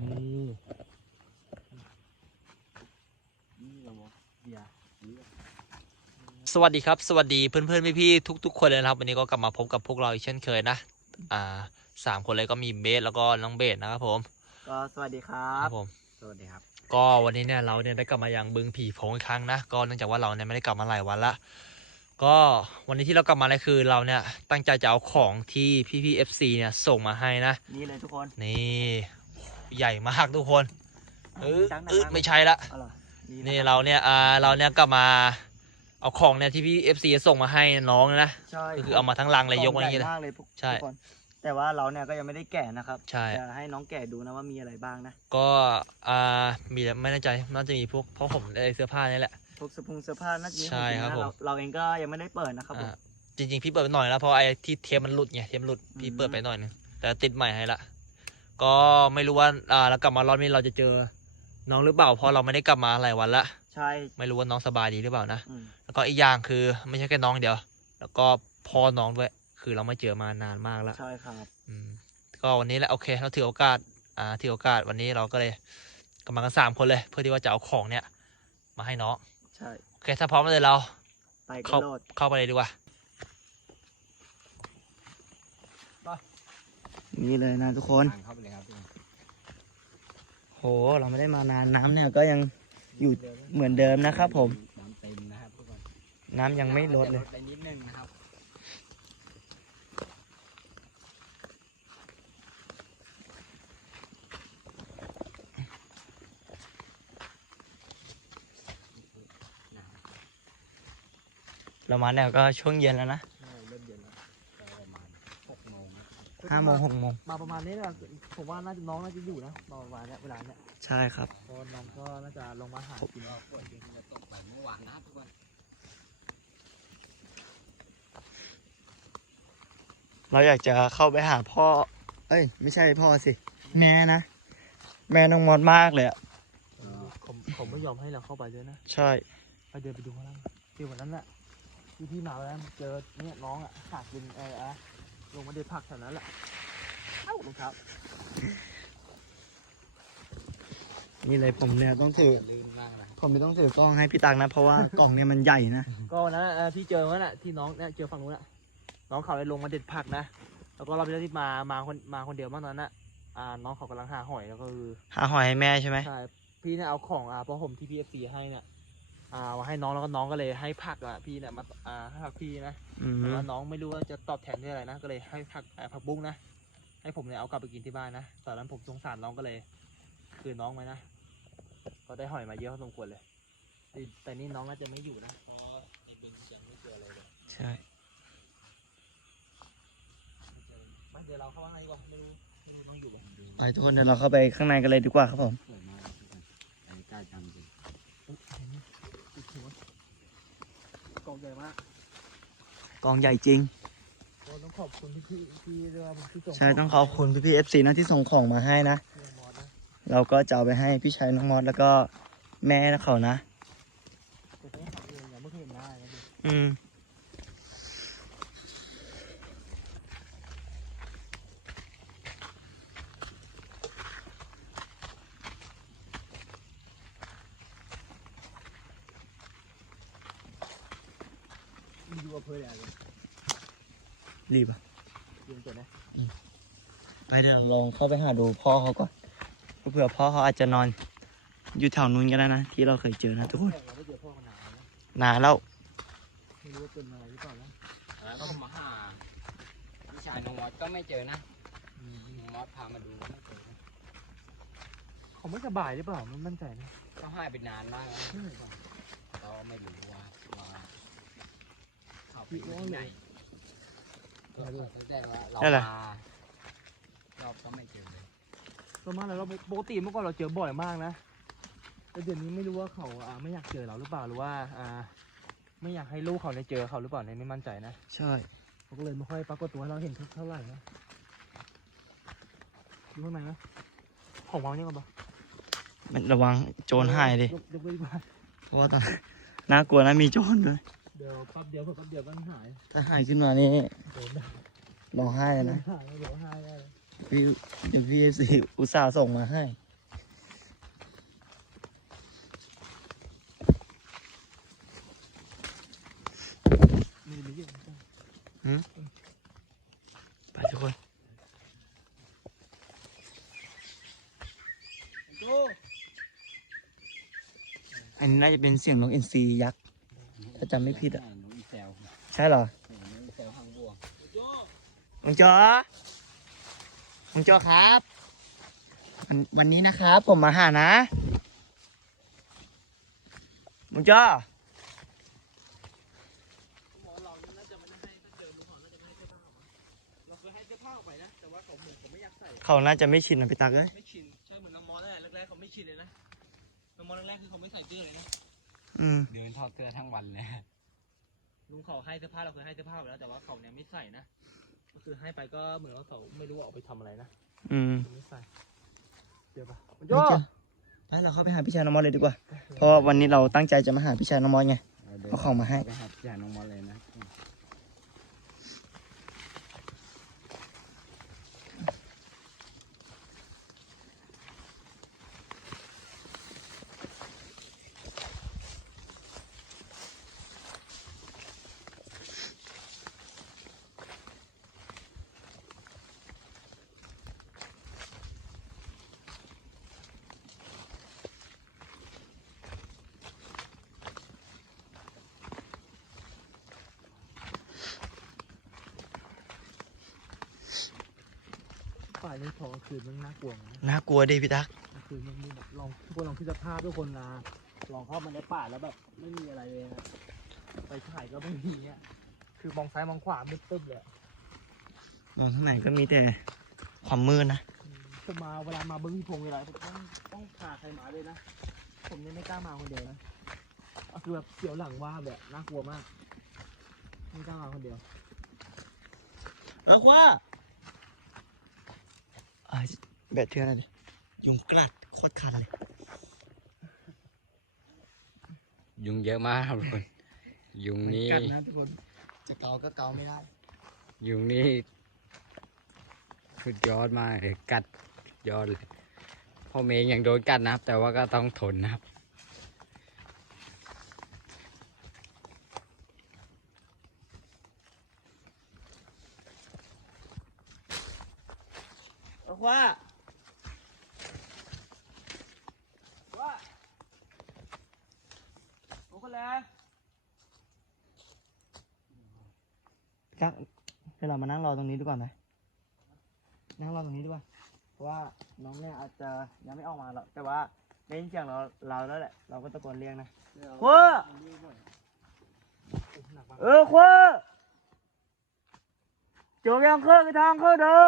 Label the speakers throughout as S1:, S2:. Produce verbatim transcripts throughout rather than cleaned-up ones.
S1: นี่สวัสดีครับสวัสดีเพื่อนเพื่อนพี่พี่ทุกทุกคนเลยนะครับวันนี้ก็กลับมาพบกับพวกเราอีกเช่นเคยนะอ่าสามคนเลยก็มีเบสแล้วก็น้องเบสนะครับผม
S2: ก็สวัสดีครั
S1: ครับ บผม
S2: สวัสดีครับ
S1: ก็วันนี้เนี่ยเราเนี่ยได้กลับมายังบึงผีโพงอีกครั้งนะก็เนื่องจากว่าเราเนี่ยไม่ได้กลับมาหลายวันละก็วันนี้ที่เรากลับมาเลยคือเราเนี่ยตั้งใจจะเอาของที่พี่พี่เอฟซีเนี่ยส่งมาให้นะ
S2: นี่เลยทุกคน
S1: นี่ใหญ่มากทุกคนเออเออไม่ใช่ละนี่
S2: เรา
S1: เราเนี่ยอ่าเราเนี่ยกลับมาเอาของเนี่ยที่พี่เอฟซีส่งมาให้น้องนะ
S2: ใช่
S1: ก็คือเอามาทั้งลังเลยยกมาอย่างนี้เลย
S2: ใช่แต่ว่าเราเนี่ยก็ยังไม่ได้แกะนะครับ
S1: ใช่
S2: จะให้น้องแกะดูนะว่ามีอะไรบ้างนะ
S1: ก็อ่ามีไม่แน่ใจน่าจะมีพวกเพราะผมไอเสื้อผ้านี่แหละ
S2: พวกเสื้อผงเสื้อผ้าน่าจะมี
S1: ใช่ครับผม
S2: เราเองก็ยังไม่ได้เปิดนะครับผม
S1: จริงๆพี่เปิดไปหน่อยแล้วเพราะไอ้ที่เทปมันหลุดไงเทปหลุดพี่เปิดไปหน่อยนึงแต่ติดใหม่ให้ละก็ไม่รู้ว่าอ่าเรากลับมารอบนี้เราจะเจอน้องหรือเปล่าเพราะเราไม่ได้กลับมาหลายวันละ
S2: ใช่
S1: ไม่รู้ว่าน้องสบายดีหรือเปล่านะแล้วก็อีกอย่างคือไม่ใช่แค่น้องเดียวแล้วก็พ่อน้องด้วยคือเราไม่เจอมานานมากแล้ว
S2: ใช่ครับ
S1: อืมก็วันนี้แหละโอเคเราถือโอกาสอ่าถือโอกาสวันนี้เราก็เลยกลับมากันสามคนเลยเพื่อที่ว่าจะเอาของเนี่ยมาให้น้อง
S2: ใช่
S1: โอเคถ้าพร้อมเลยเรา
S2: ไป
S1: เข้าเข้าไปเลยดีกว่า
S2: นี่เลยนะทุกคนโหเราไม่ได้มานานน้ำเนี่ยก็ยังอยู่เหมือนเดิมนะครับผมน้ำเต็มนะครับทุกคนน้ำยังไม่ลดเลยไปนิดนึงนะครับเรามาเนี่ยก็ช่วงเย็นแล้วนะเริ่มเย็นแล้วประมาณหกโมงห้าโมงหกโมง
S3: มาประมาณนี้นะผมว่าน่าจะน้องน่าจะอยู่นะประมาณนี้เวลาเนี้ย
S2: ใช่ครับ
S3: ตอนน้องก็น่าจะลงมาหากินแล้วฝนจะตกไปเมื่อวานนะทุกคน
S2: เราอยากจะเข้าไปหาพ่อเอ้ยไม่ใช่พ่อสิแม่นะแม่น้องมอดมากเลยอ่ะ
S3: ผมผมไม่ยอมให้เราเข้าไปด้วยนะ
S2: ใช่
S3: ไปเดินไปดูข้างล่างที่วันนั้นแหละที่พี่มาแล้วเจอเนี่ยน้องอ่ะหากินเอออะลงมาเดินผักแถวนั้นแหละเอ้าลงครับ
S2: นี่เลยผมเนี่ยต้องถือผมไม่ต้องถือกล้องให้พี่ตังนะเพราะว่ากล่องเนี่ยมันใหญ่นะ
S3: ก็นะที่เจอว่าน่ะที่น้องเนี่ยเจอฝั่งนู้นน่ะน้องเขาเลยลงมาเด็ดผักนะแล้วก็เราไปที่มามาคนมาคนเดียวเมื่อนั้นน่ะอ่าน้องเขากำลังหาหอยแล้วก็คือ
S2: หาหอยให้แม่ใช่ไหม
S3: ใช่พี่เนี่ยเอาของอ่าเพราะผมที่พีเอฟซีให้เนี่ยอ่ามาให้น้องแล้วก็น้องก็เลยให้ผักอ่ะพี่เนี่ยมาอ่าให้ผักพี่นะแต่ว่าน้องไม่รู้ว่าจะตอบแทนด้วยอะไรนะก็เลยให้ผักผักบุ้งนะให้ผมเนี่ยเอากลับไปกินที่บ้านนะตอนนั้นผมสงสารน้องก็เลยคืนน้องไว้นะก็ได้หอยมาเยอะพอสมควรเลยแต่นี่น้องน่าจะไม่อยู่นะเพราะในบึงยังไม่เจออะไรเลย
S2: ใช่
S3: มาเดี๋ยวเราเข้าข้างในดีกว่าไม่รู้ไม่รู้น้องอยู่ไหม
S2: ไปทุกคนเดี๋ยวเราเข้าไปข้างในกันเลยดีกว่าครับผม
S3: ใกล้จังจริงกองใหญ่มาก
S2: กองใหญ่จริง
S3: ต้องขอบคุณพี่พี่ด้วยที่ส่ง
S2: ใช่ต้องขอบคุณพี่พี่เอฟซีนะที่ส่งของมาให้นะเราก็จะเอาไปให้พี่ชายน้องมอสแล้วก็แม่เขานะอืม
S3: ดูอำเภออะไร
S2: รีบอ่ะ
S3: ยืนตัวนะ
S2: ไปเดี๋ยวลองเข้าไปหาดูพ่อเขาก่อนเผื่อพ่อเขาอาจจะนอนอยู่แถวนู้นก็ได้นะที่เราเคยเจอนะทุกคนนานแล้ว
S3: ไม่รู้ว่าเป็นอะไรหรือเปล่านะ
S4: แล้วก็มาหาพี่ชายน้องมอสก็ไม่เจอนะน้องมอสพามาดูไม่เจอ
S3: เขาไม่สบายหรือเปล่ามันมั่นใจนะ
S4: เขาหายไปนานมากแล้วเราไม่รู้ว่าว่าเขาไปที่ไหนก็ตั้งแต่ว่าเรามาเราก็ไม่เจอเลย
S3: ประมาณเราปกติเมื่อก่อนเราเจอบ่อยมากนะแต่เดี๋ยวนี้ไม่รู้ว่าเขาอ่าไม่อยากเจอเราหรือเปล่าหรือว่าอ่าไม่อยากให้ลูกเขาได้เจอเขาหรือเปล่าเนี่ยไม่มั่นใจนะ
S2: ใช่
S3: เขาก็เลยไม่ค่อยปรากฏตัวให้เราเห็นเท่าไหร่นะดูข้างในนะของวางนี่ก่อนปะ
S2: ระวังโจรหายดิ
S3: ยกไปดีกว่า
S2: เพราะว่าตอนน่ากลัวนะมีโจรด้วย
S3: เดี๋ยวแป๊บเดียวแป๊บเดียวก็หาย
S2: ถ้าหายขึ้นมานี่ร้องไห้เลยนะ
S3: ร้องไห้เลย
S2: พี่เดี๋ยวพี่สิอุตส่าห์ส่งมาให้อันนี้น่าจะเป็นเสียงนกอินทรียักษ์ถ้าจำไม่ผิดอ่ะ
S4: นกอีแซว
S2: ใช่เหรอ
S4: เออนกอีแซวหางวัว
S2: ลุงจอลุงจอครับวันวันนี้นะครับ ผมมาหานะลุงจอ
S3: หมอเราเนี่ยน่าจะไม่ได้ให้ถ้าเจอลุงเขาน่าจะไม่ให้เสื้อผ้าออกมาเราเคยให้เสื้อผ้าออกไปนะแต่ว่าเขาเหมือนเขาไม่อยากใส่
S2: เขาน่าจะไม่ชินนะพี่ตักเอ้ย
S3: ไม่ชินใช่เหมือนน้องมอสนั่นแหละแรกๆเขาไม่ชินเลยนะน้องมอสแรกๆคือเขาไม่ใส่เสื้อเลยนะ
S2: อืม
S4: เดินทอดเสื้อทั้งวันเลย
S3: ลุงเขาให้เสื้อผ้าเราเคยให้เสื้อผ้าไปแล้วแต่ว่าเขาเนี่ยไม่ใส่นะก็คือให้ไปก็เหมือนว่าเขาไม่รู้ว่าเอาไปทำอะไรนะ
S2: อืม
S3: ไม่ใส่เดี๋ยวปะ
S2: ลุงจอไปเราเข้าไปหาพี่ชายน้องมอสเลยดีกว่า เพราะว่าวันนี้เราตั้งใจจะมาหาพี่ชายน้องมอสไง เอาของมาให้
S4: ไปหาพี่ชายน้องมอสเลยนะ
S3: ฝ่ายนี้พอกลางคืนมันน่ากลัวนะ
S2: น่ากลัวดิพี่ตัก
S3: กลางคืนมันมีแบบลองทุกคนลองคิดสภาพทุกคนนะลองเข้ามาในป่าแล้วแบบไม่มีอะไรเลยนะไปถ่ายก็ไม่มีเนี่ยคือมองซ้ายมองขวามืดตึ๊บเลย
S2: มองข้างในก็มีแต่ความมืดนะ
S3: ผมมาเวลามาบึ้งพงเวลาผมต้องต้องพาใครมาด้วยนะผมเนี่ยไม่กล้ามาคนเดียวนะก็คือแบบเสียวหลังว่าแบบน่ากลัวมากไม่กล้ามาคนเดียว
S2: เอาว่าอ่าแบตเทือนอะไรดิยุงกลัดโคตรคันเลย
S4: ยุงเยอะมากครับทุกคนยุงนี้
S2: กัดนะทุกคน จะเกาก็เกาไม่ได้
S4: ยุงนี่สุดยอดมากเลยกัดยอดเลยพ่อเมย์ยังโดนกัดนะครับ แต่ว่าก็ต้องทนนะครับ
S2: เอาว่าว่าโอ้คนแล้วจักเดี๋ยวเรามานั่งรอตรงนี้ดีกว่าไหมนั่งรอตรงนี้ดีกว่า เพราะว่าน้องเนี่ยอาจจะยังไม่ออกมาหรอกแต่ว่าได้ยินเสียงเราเราแล้วแหละ เราก็ตะโกนเรียกนะคว้าเออคว้าโจงยังเครื่องไปทางเครื่องเด้อ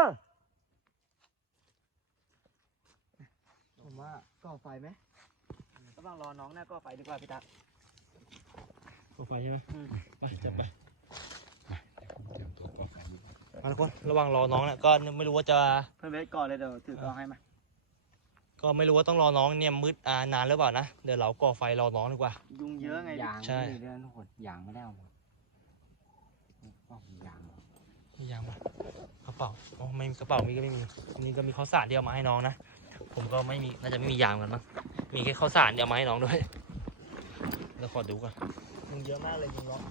S2: ผมว่าก่อไฟไหมระหว่างรอน้องเนี่ยก่อไฟดีกว่าพี่ตั๊ก
S3: ก่อไฟใช่ไหมไปจับไป
S1: มาทุกคนระหว่างรอน้องเนี่ยก็ไม่รู้ว่าจะ
S2: เพื่อนเวทก่อนเลยเดี๋ยวถือกล้องให้มา
S1: ก็ไม่รู้ว่าต้องรอน้องเนี่ยมืดอ่านานหรือเปล่านะเดี๋ยวเราก่อไฟรอน้องดีกว่า
S2: ยุงเยอะไง
S4: ยาง
S1: ใช่
S4: ไม่มีเรื่องทุกคนยางไม่ได้เอาหมดก็ยาง
S1: มียางมากระเป๋าอ๋อไม่มีกระเป๋ามีก็ไม่มีนี่ก็มีข้าวสารที่เอามาให้น้องนะผมก็ไม่มีน่าจะไม่มียางกันมั้งมีแค่ข้าวสารที่เอามาให้น้องด้วยเดี๋ยวขอดูก่อน
S2: ยุงเยอะมากเลยยุงร้อง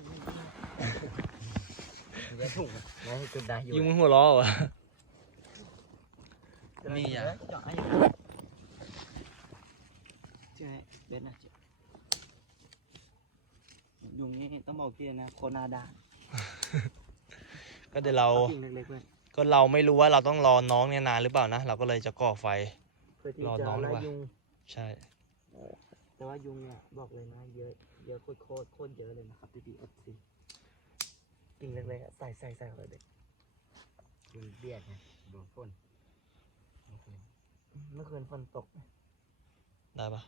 S4: เยอะถูกน้องจุดได้อยู่
S1: ยิงมึงหัวล้อเหรอ มีอ่ะ
S2: เจาะให้ใช่เบสนะเจาะยุงนี่ต้องบอกพี่นะโคนาดา
S1: ก็เดี๋ยวเรา
S2: กิ่งเล็กๆเลย
S1: ก็เราไม่รู้ว่าเราต้องรอน้องเนี่ยนานหรือเปล่านะเราก็เลยจะก่อไฟ
S2: เพื่อที่
S1: รอ
S2: จะ
S1: น้องดี
S2: ไล่
S1: กว่า
S2: ยุง
S1: ใช่
S2: แต่ว่ายุงเนี่ยบอกเลยนะเยอะเยอะโคตรโคตรโคตรเยอะเลยนะครับพี่พีเอฟซีกิ่งเล็กๆอะใส่ใส่ใส่เลยเด็ก
S4: ยุงเบียดไงโดนฝน
S2: เมื่อคืนฝนตก
S1: ได้ปะ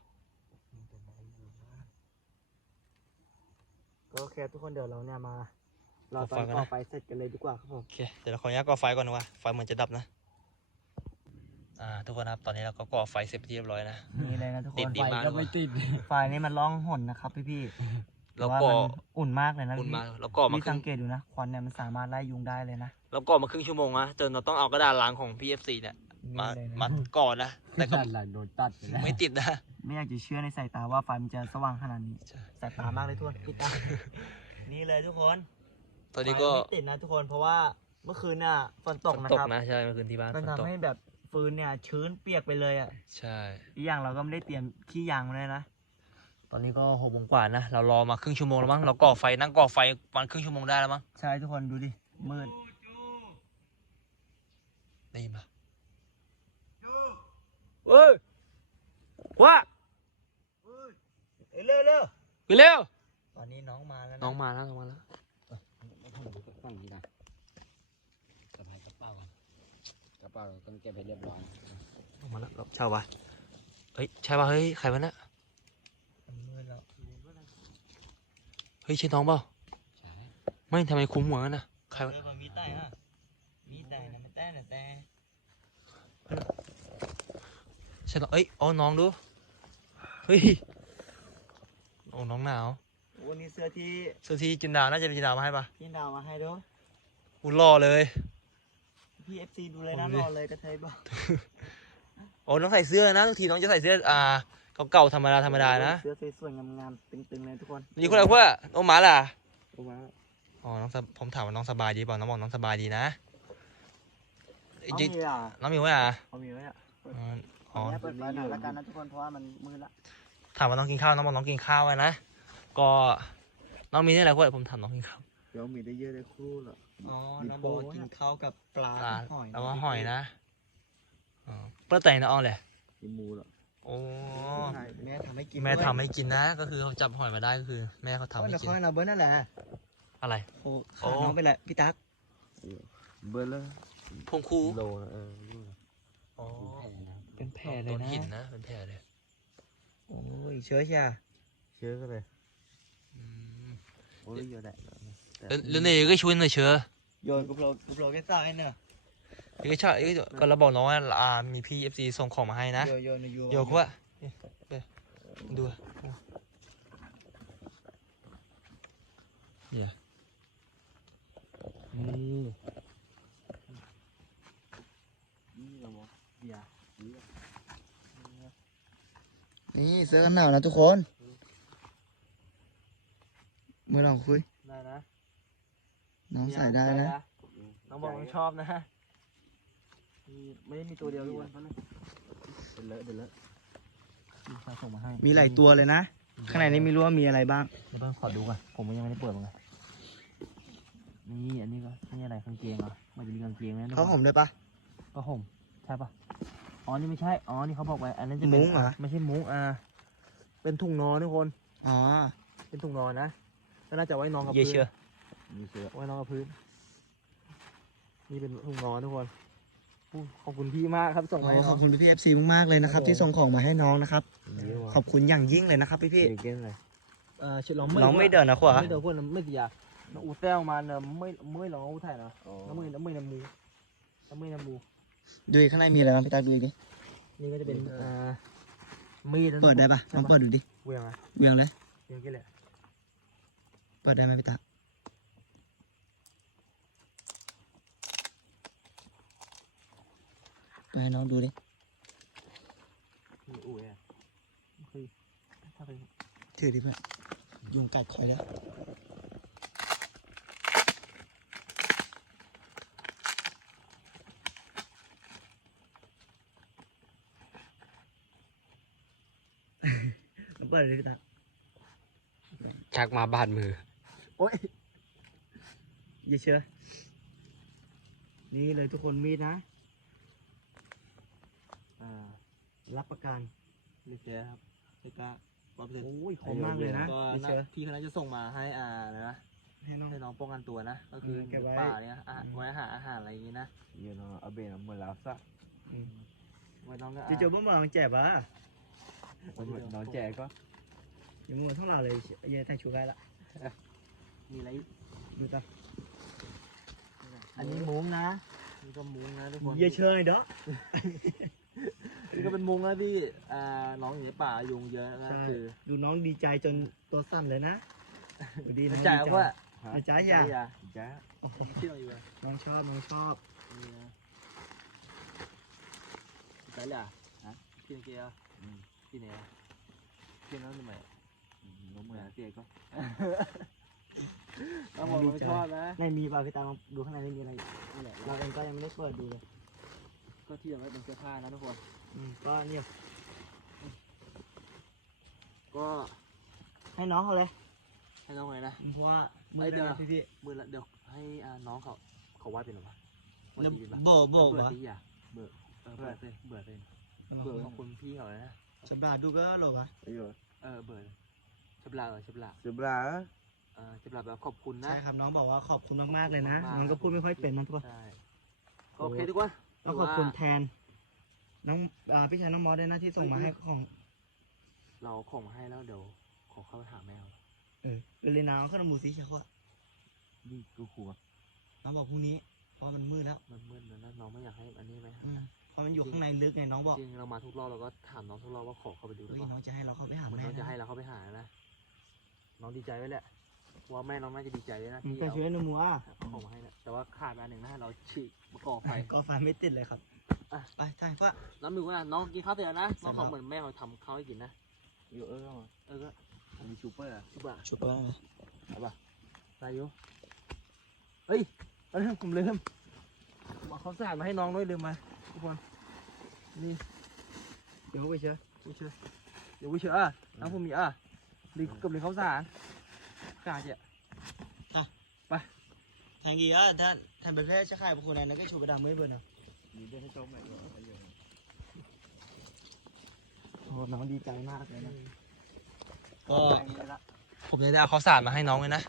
S2: ก็โอเคทุกคนเดี๋ยวเราเนี่ยมารอตอนก่อไฟเสร็จกันเลยดีกว่าครับผม
S1: โอเคเดี๋ยวเราขออนุญาตก่อไฟก่อนนะว่าไฟเหมือนจะดับนะอ่าทุกคนครับตอนนี้เราก็ก่อไฟเสร็จเป็นที่เรียบร้อยนะ
S2: นี่เลยนะทุกค
S1: ติด
S2: น
S1: ดี
S4: ไฟก็ไม่ติด
S2: ไฟนี่มันร้องห่นนะครับพี่พี่
S1: เรา
S2: ว่า
S1: ก่อ
S2: มันอุ่นมากเลยนะ
S1: อุ่น
S2: พี่
S1: มาเราก่อมา
S2: พี่
S1: ครึ่
S2: สั
S1: ง
S2: งเกตดูนะควันเนี่ยมันสามารถไล่ยุงได้เลยนะ
S1: เราก่อมาครึ่งชั่วโมงนะจนเราต้องเอากระดาษล้างของ พี เอฟ ซี เนี่ยมา
S2: นี่เลยนะ
S1: มาก่อนนะแต่ก็
S4: ตัดหลังโดนตัดไปแล้ว
S1: ไม่ติดนะ
S2: ไม่อยากจะเชื่อในสายตาว่าไฟมันจะสว่างขนาดนี้
S1: ใช่
S2: สายตามากเลยทุกคนพี่ตา นี่เลยทุกคน
S1: ตอนนี้ก็
S2: ไฟไม่ติดนะทุกคนเพราะว่าเมื่อคืนน่ะฝนตกนะ
S1: ตก
S2: ครับ
S1: นะใช่เมื่อคืนที่บ้าน
S2: มัน
S1: ฝนตก
S2: ทำให้แบบฟืนเนี่ยชื้นเปียกไปเลยอ่ะ
S1: ใช่
S2: อีกอย่างเราก็ไม่ได้เตรียมขี้ยางมาเลยนะ
S1: ตอนนี้ก็หกโมงกว่านะเรารอมาครึ่งชั่วโมงแล้วมั้งเราก่อไฟนั่งก่อไฟประมาณครึ่งชั่วโมงได้แล้วมั้ง
S2: ใช่ทุกคนดูดิมืด
S1: ได้ยินปะเอ้ยว่า
S2: เอ้ยเร็วเร็ว
S1: ไปเร็ว
S2: ตอนนี้น้องมาแล้วนะ
S1: น้องมาแล้วน้องมาแล้ว
S4: ฝั่งนี้นะสะพายกระเป๋าก่อนกระเป๋าเราต้องเก็บให้เรียบร้อย
S1: น้องมาแล้วเช่าปะเฮ้ยใช่ปะเฮ้ยใครวะเนี่ย
S2: มันมืดแล้ว
S1: เฮ้ยใช่น้องเปล่า
S4: ใช่
S1: ไม่ทำไมคุ้มหัวกันนะใครวะ
S2: เออมีแต่ฮะมีแต่นะไม่แต่นะแต่
S1: ใช่น้องเอ้ยอ๋อน้องดูเฮ้ยโอ้น้องหนาว
S2: วันนี้เสื้อที่
S1: เสื้อที่จินดาน่าจะเป็นจินดามาให้ปะ
S2: พี่ดาวมาให้ด้วย
S1: อุ่นรอเลย
S2: พี่เอฟซีดูเลยนะ
S1: โอ้
S2: ร
S1: ย
S2: อเลยกระเทยบอก
S1: โอ้น้องใส่เสื้อนะทุกทีน้องจะใส่เสื้ออ่าเก่าๆธรรมดาธรรมดานะ
S2: เสื้อสวยๆงามๆตึงๆเลยทุกคน
S1: นี่คนอะไรเพื่อโอ้หมาล่ะ
S2: โอ้มา
S1: อ๋อน้องสบผมถามว่าน้องสบายดีเปล่าน้องบอกน้องสบายดีนะ
S2: เอา
S1: จิ
S2: มีอ่ะ
S1: น้องมีไว้อ่ะ
S2: เอามีไว้อ่ะ
S1: อ๋อ
S2: ขออนุญาตเปิดไฟหน่อยละกันนะทุกคนเพราะว่ามันมืดละ
S1: ถามว่าน้องกินข้าวน้องบอกน้องกินข้าวไว้นะก็น้องมีนี่อะไรเพื่อผมถามน้องกินข้าว
S2: เดี๋ยวมีได้เยอะได้ครู่ละอ๋อ
S4: มี
S2: น้อง
S4: โป๊
S2: บอกว่ากินข้าวกับปลา
S1: ปลา
S2: หอย
S1: แล้วก็หอยนะอ๋อเปลือกไตนะอ้อเลย
S2: กินมูละ
S1: โอ้
S2: แม่ทำให้กิน
S1: แม่ทำให้กินนะ ก็คือเขาจับหอยมาได้ก็คือ แม่เขาทำให้
S2: แล้ว
S1: กิน
S2: ค่อยนะเบิร์นั่นแหละ
S1: อะไร
S2: โอ้
S1: โอ้
S2: ขาน้องไปแหละพี่ตั๊ก
S4: เบอร์เลย
S1: พงคู
S4: โลนะเออ
S1: อ๋อ
S2: เป็นแผลเล
S1: โด
S2: ย
S1: น
S2: นะ
S1: หินนะเป็นแผลเลย
S2: โอ้ยเชื้อชา
S4: เชื้อก็เลย
S1: อืม
S4: โอ้ยเยอะแหละ
S1: แล้วแล้วนี่ก็ช่วยหน่อยเชื่อ
S2: โยนกุบโลกุบโลแค่ซ่าไอ้เนอะ
S1: นี่ก็ใช่เอ้ยก็เราบอกน้องว่าอ่ามีพี่เอฟซีส่งของมาให้นะ
S2: โยนโยนโยน
S1: โยกว่านี่เดี๋ยวดูอ่ะเนี่ยนี่
S2: นี่เราบอกเบียร์นี่เสื้อกันหนาวนะทุกคนเมื่อลองคุย
S3: ได้นะ
S2: น้องใส่ได้นะ
S3: น้องบอกน้องชอบนะมีไม่ได้มีตัวเดียวทุกคน
S4: เป็นเลอะเป็นเลอะ
S3: มีใครส่งมาให้
S2: มีหลายตัวเลยนะ ข้างในนี้ไม่รู้ว่ามีอะไรบ้าง
S3: เดี๋ยวเพิ่งขอดูก่อนผมยังไม่ได้เปิดมันไงนี่อันนี้ก็นี่อะไรกางเกงเหรอมันจะมีกางเกงไหมทุกคน
S2: เขาห่มด้วยปะ
S3: ก็ห่มใช่ปะอ๋อ นี่ไม่ใช่ อ๋อ นี่เขาบอกไว้ อันนั้นจะเป็น
S2: มุ้งเหรอ
S3: ไม่ใช่มุ้งอ่า เป็นถุงนอนทุกคน
S2: อ๋อ
S3: เป็นถุงนอนนะ ก็น่าจะไว้นอนกับ
S1: เย
S3: พื้น
S1: เชื่อ
S4: มีเชื้อ
S3: ไว้นอนกับพื้น นี่เป็นถุงนอนทุกคนอู้ขอบคุณพี่มากครับส่งมาให้
S2: ข
S3: น้
S2: อ
S3: อบ ง
S2: คุณพี่เอฟซีมากๆเลยนะครับ ที่ส่งของมาให้น้องนะครับ
S4: เยอะว่ะ
S2: ขอบคุณอย่างยิ่งเลยนะครับพี่พี่
S4: เยอะเกินเลย
S3: เอ่อชิลอง
S2: น้องไม่เดินนะขวา
S3: ไม่เดินพวกนั้นไม่กี่อย่างน้องอูแต้วมาเนี่ยไม่ไม่ลองอูถ่ายนะน้ำมือน้ำมือน้ำมูน้ำมือน้ำมู
S2: ดูข้างในมีอะไรบ้างพี่ตั๊กดูดิ
S3: นี่ก็จะเป็นอ่ามีดนะ
S2: เปิดได้ปะลองเปิดดูดิ
S3: เวียงอ่ะ
S2: เวียงเลย
S3: เวียงกี่แหละ
S2: เปิดได้ไหมพี่ตั๊กเปิดให้น้องดูดิ
S3: มีอู่อ่ะคือถ้าเป็น
S2: ถือดิเพื่อนยุงกัดคอยแล้วเปิดเลยพี่ตั๊ก
S4: ชักมาบาดมือ
S3: โอ๊ย
S2: อย่าเชื่อนี่เลยทุกคนมีดนะ
S3: อ่า
S2: รับประกัน
S3: ไม่เสียครับไม่กล้าร้อยเปอร์เซ็นต์
S2: โอ้ยคมมากเลยนะ
S3: ก็
S2: อย่า
S3: น่า
S2: เชื่อ
S3: พี่เขาน่าจะส่งมาให้อ่าอะไรนะ
S2: ให้น้อง
S3: ให้น้องป้องกันตัวนะ ก็คือ
S2: เออเก็บไว้
S3: ป่าเนี่ยอาหารไว้หาอาหารอะไรอย่างงี้นะ
S4: เยอะเนาะเอาเบนเอามือแล้วซะ
S3: ไว้น้องก็
S2: จะจบบ้ามาลองแจ็บอ่ะ
S4: น้องแจก็
S2: ยังมัวทั้งเราเลยเยัยไทยชูได้ละ
S3: มีอะไรอีก
S2: ดูตา
S3: อันนี้มุ้งนะนี่ก็มุ้งนะทุกคน
S2: อย่าเชยเด้อ
S3: นี่ก็เป็นมุ้งนะพี่อ่าน้องอยู่ในป่ายุงเยอะนะ
S2: ใช่
S3: คือ
S2: ดูน้องดีใจจนตัวสั่นเลยนะดูดีน้อง
S3: จ่าย
S2: ดี
S3: ว่า
S2: ดีใจอย่า
S3: อย่า
S4: จ้า
S3: เที่ยวอยู่อะ
S2: น้องชอบน้องชอบ
S3: นี่นะจ่ายเลยอ่ะฮะกินเกียร์กินเนี่ยกินแล้วทำไม
S4: ล้มมือเตี้ยก็
S3: น้องบอกน้องชอบนะ
S2: ในมีป่ะพี่ตาลองดูข้างในไม่มีอะไรนี่แหละเราเองก็ยังไม่ได้เปิดดูเลย
S3: ก็ที่เอาไว้เป็นเสื้อผ้านะทุกคน
S2: อืมก็เนี่ย
S3: ก็
S2: ให้น้องเขาเลย
S3: ให้น้องไว้นะ
S2: เพราะว่ามื
S3: เอ้
S2: อย
S3: เดี๋
S2: เดิ
S3: ยว
S2: นพี่พี่
S3: มือละเดี๋ยวให้อ่าน้องเขาเขาวาดเป็นหรอวะวาด
S2: แล้ว
S3: ดีปะ
S2: โบโบ
S3: เบื่อ
S2: วะ
S3: ดีอ่ะเบื่อเออเบื่อเลยเบื่อเลยเบื่อของคุณพี่เขาเลยนะ
S2: สำหรับดูก็หรอวะ
S3: เออเบื่อชับลาเออชับลา
S2: Sebelah.
S3: เออชับลาแบบขอบคุณนะ
S2: ใช่ครับน้องบอกว่าขอบคุณมากๆเลยนะน้องก็พูดไม่ค่อยเป็นนะทุกคน
S3: ใช่โอเคทุกคน
S2: ก็ขอบคุณแทน น้องอ่าพี่ชายน้องมอสด้วยนะที่ส่งมาให้ของ
S3: เราของมาให้แล้วเดี๋ยวขอเข้าไปหาแมว
S2: เออเลยน้องข้าวหมูสีเขียวอะ
S3: นี่กูขัว
S2: น้องบอกพรุ่งนี้เพราะมันมืดแล้ว
S3: มันมืดแล้วนะน้องไม่อยากให้อันนี้ไหม
S2: อืมเพราะมันอยู่ข้างในลึกไงน้องบอก
S3: จริงเรามาทุกรอบเราก็ถามน้องทุกรอบว่าขอเข้าไปดูหรื
S2: เฮ้
S3: อย เปล่า
S2: น้องจะให้เราเข้าไปหา
S3: เหมือน
S2: แม่
S3: น้องจะ
S2: นะ
S3: ให้เราเข้าไปหานะน้องดีใจไว้แหละว่าแม่น้องน่าจะดีใจด้วยนะ
S2: อืม
S3: ที่
S2: แต่
S3: เอา
S2: ช่วยหนูมัว
S3: เอาของมาให้นะแต่ว่าขาดอันหนึ่งนะเราฉีกมะกอกไฟ
S2: ก็ไฟไม่ติดเลยครับ
S3: อ่ะ
S2: ไปถ่ายว่า
S3: น้องมิวนะน้องกินข้าวเสร็จแล้วนะ
S2: เสร็
S3: น้อ
S2: จ
S3: ง
S2: แล้ว
S3: เขาเหมือนแม่เขาทำข้าวให้กินนะ
S4: อยู่เออ
S3: เออก็
S4: มีชูเปอร์อะ
S3: ชุบะ
S2: ชุบแล้ว
S3: ได้อยู่เฮ้ยเอาเรื่องผมลืมผมเอาข้าวสารมาให้น้องด้วยลืมมาทุกคนนี่
S2: เดี๋ยวไปเชื่อ
S3: วิเชอร์เดี๋ยววิเชอร์อ่ะน้ำผมมีอ่ะรีกับรีข้าวสารกาเจ้ะ
S2: ทางกี้อ่ะท่านท่านประเทศจะขายพวกคนนั้นก็ชูประดามมือเบอร์เนาะ
S4: มีได้ให้ชมไหมวะอะไรอย่างเงี้ย
S2: โอ้น้องดีใจมากเลยนะ
S1: ก็ผมจะได้เอาข้าวสารมาให้น้องเลยนะ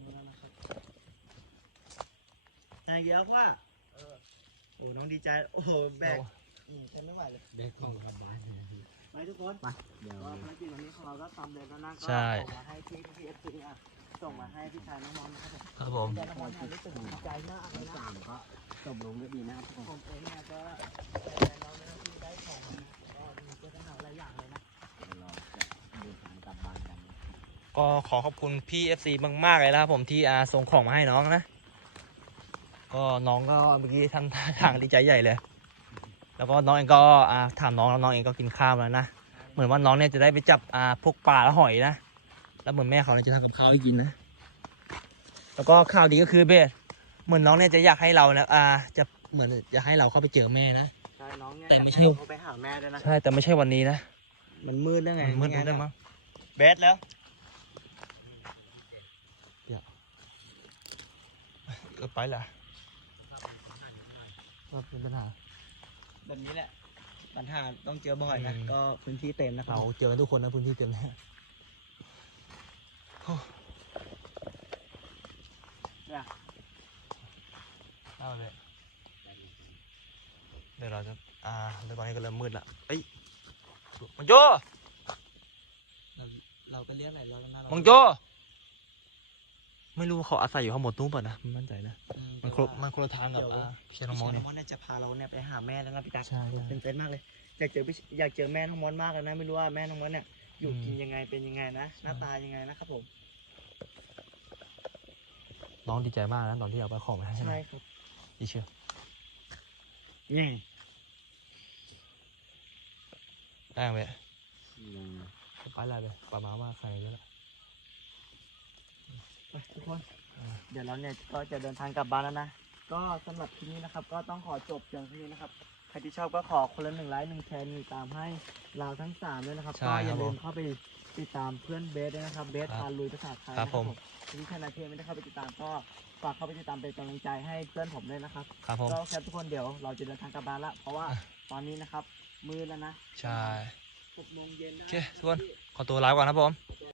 S2: ทางกี้อ่ะว่าโอ้น้องดีใจโอ้โหแบกอืมฉันไม่ไหวเลย
S4: เด็กของกลับบ้าน
S2: ไปทุกคน
S4: เดี๋ยว
S2: ก็ภารกิจวันนี้ของเราก็ทำเร็จแล้วนะก็
S1: ใช่
S2: ส่งมาให้พี่พี่เอฟซีอ่ะส่งมาให้พี่ชายน้องมอนนะครับผม
S1: ครับผม
S2: พี่ชายน้องมอนเนี่ยรู้สึกดีใจมากเลยนะ
S4: สามก็จบลงด้วยดีนะทุกคน
S2: ผมเองเนี่ยก็ใจเราเนี่ยที่ได้ของมาก็มีเจตนาหลายอย่างเลยนะ
S4: เดี๋ยวเราจะเดินทางกลับบ้านกัน
S1: ก็ขอขอบคุณพี่ เอฟ ซี มากๆเลยนะครับผมที่อาส่งของมาให้น้องนะ ก็น้องก็เมื่อกี้ทำท่าทางดีใจใหญ่เลย แล้วก็น้องเองก็อ่าถามน้องแล้วน้องเองก็กินข้าวแล้วนะ เหมือนว่าน้องเนี่ยจะได้ไปจับอ่าพวกปลาและหอยนะ แล้วเหมือนแม่เขาเนี่ยจะทำกับข้าวให้กินนะ แล้วก็ข่าวดีก็คือเบสเหมือนน้องเนี่ยจะอยากให้เรานะอ่าจะเหมือนจะให้เราเข้าไปเจอแม่นะ
S2: ใช่น้องเนี่ย
S1: แต่ไม่ใช่
S2: เขาไปหาแม่ด้วยนะ
S1: ใช่แต่ไม่ใช่วันนี้นะ
S2: มันมืดแล้วไง
S1: มันมืดได้มั้ง
S2: เบสแล้ว
S1: เออไปละก็เป็นปัญหา
S2: แบบนี้แหละปัญหาต้องเจอบ่อยนะ
S1: อืม
S2: ก็พื้นที่เต็มนะครับ
S1: เราเจอกันทุกคนนะพื้นที่เต็มแล้ว
S2: เนี่ย
S1: เอาเลยเดี๋ยวเราจะอ่าเดี๋ยวตอนนี้ก็เริ่มมืดละเอ้ยมังโจ
S2: เราเราก็เรียกอะไรเราก็น่ารัก
S1: มังโจไม่รู้ว่าเขาอาศัยอยู่ข้างบนตู้เปล่ะนะไม่มั่นใจนะ
S2: อื
S1: มันครบมันคนละทางกับ
S2: เดี๋ยว
S1: อ่าพี่ชาย
S2: น้
S1: น้
S2: อ
S1: องง
S2: ม
S1: ม
S2: อ
S1: อง ง
S2: เนี่
S1: เนี่ย ย
S2: จะพาเราเนี่ยไปหาแม่แล้วนะพี่ตั๊ก
S1: ใช่ใช่
S2: เป็นเต้นมากเลยอยากเจอพี่อยากเจอแม่น้องมอนมากเลยนะไม่รู้ว่าแม่น้องมอนเนี่ยอยู่
S1: อืม
S2: กินยังไงเป็นยังไงนะหน้าตายังไงนะครับผม
S1: น้องดีใจมากนะตอนที่เอาไปของมาให้
S2: ใช่ครับ
S1: ดีเชียว
S2: นี่
S1: ได้ไหม
S4: ลง
S1: ไปอะไรไปปลาหมาว่าใครก็แล้ว
S2: ไปทุกคนเดี๋ยวเราเนี่ยก็จะเดินทางกลับบ้านแล้วนะก็สำหรับคลิปนี้นะครับ ก็ต้องขอจบเพียงเท่านี้นะครับใครที่ชอบก็ขอคนละหนึ่งไลค์หนึ่งแชร์หนึ่งตามให้เราทั้งสามด้วยนะครับก็อย่าลืมเข้าไปติดตามเพื่อนเบสด้วยนะครับเบสพาลุยภาษาไทยนะครับผมที่ชนะเทียไม่ได้เข้าไปติดตามก็ฝากเข้าไปติดตามเป็นกำลังใจให้เพื่อนผมด้วยนะครับ
S1: ครับผม
S2: ก็แค่ทุกคนเดี๋ยวเราจะเดินทางกลับบ้านละเพราะว่าตอนนี้นะครับมืดแล้วนะ
S1: ใช่
S2: หกโมงเย็น
S1: โอเคทุกคนขอตัวลาไปก่อนนะผม